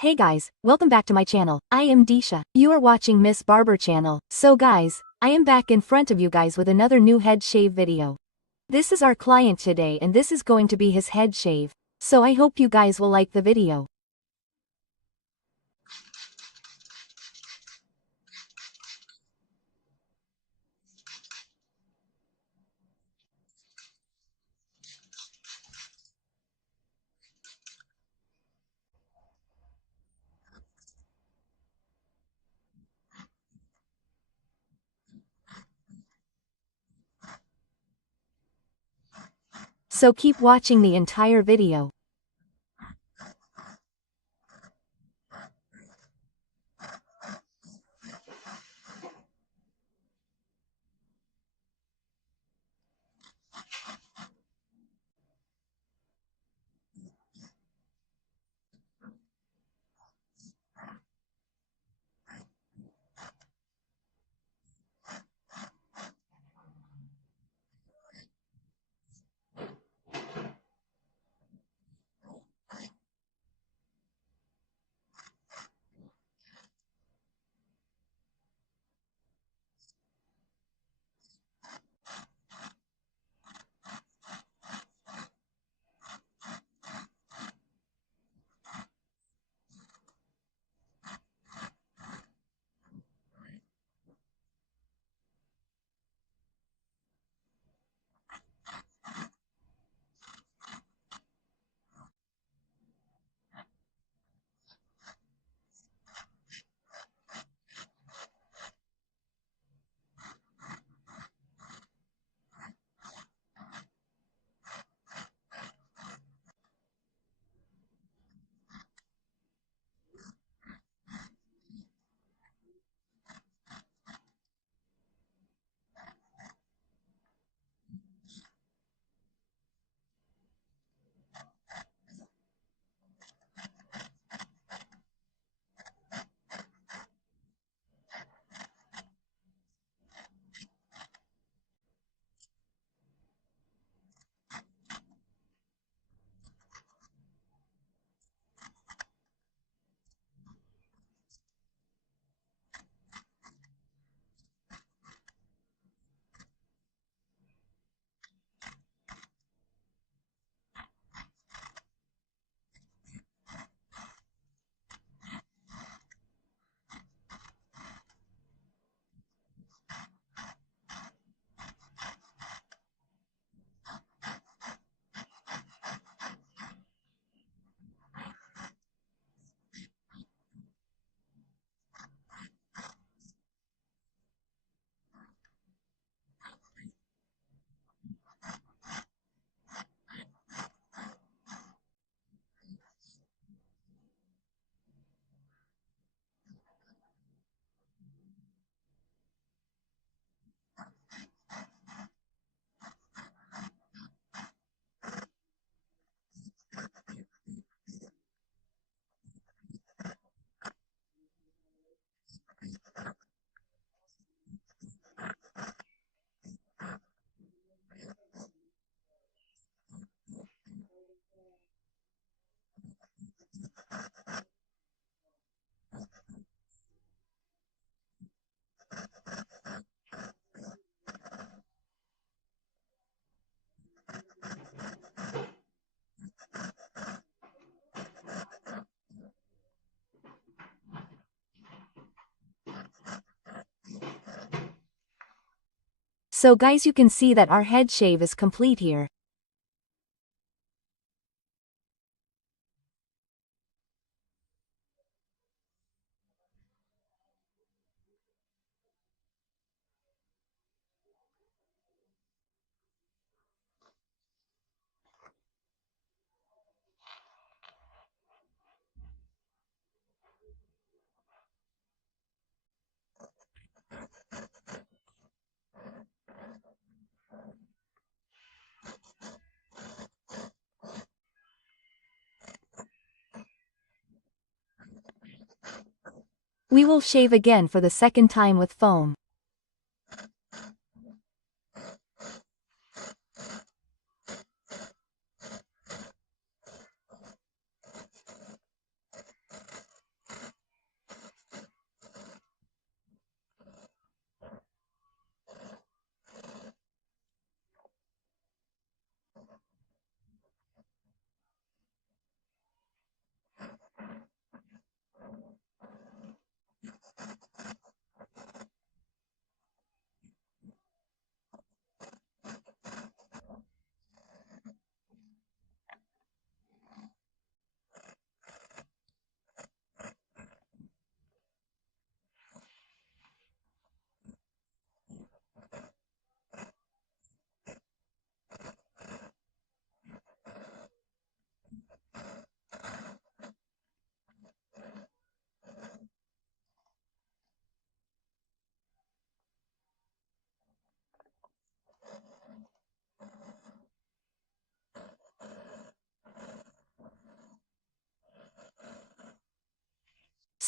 Hey guys, welcome back to my channel. I am Disha. You are watching Miss Barber channel. So guys, I am back in front of you guys with another new head shave video. This is our client today and this is going to be his head shave. So I hope you guys will like the video. So keep watching the entire video. So guys, you can see that our head shave is complete here. We will shave again for the second time with foam.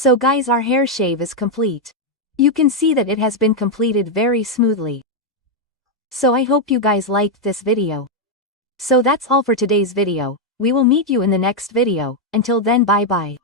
So guys, our hair shave is complete. You can see that it has been completed very smoothly. So I hope you guys liked this video. So that's all for today's video. We will meet you in the next video. Until then, bye bye.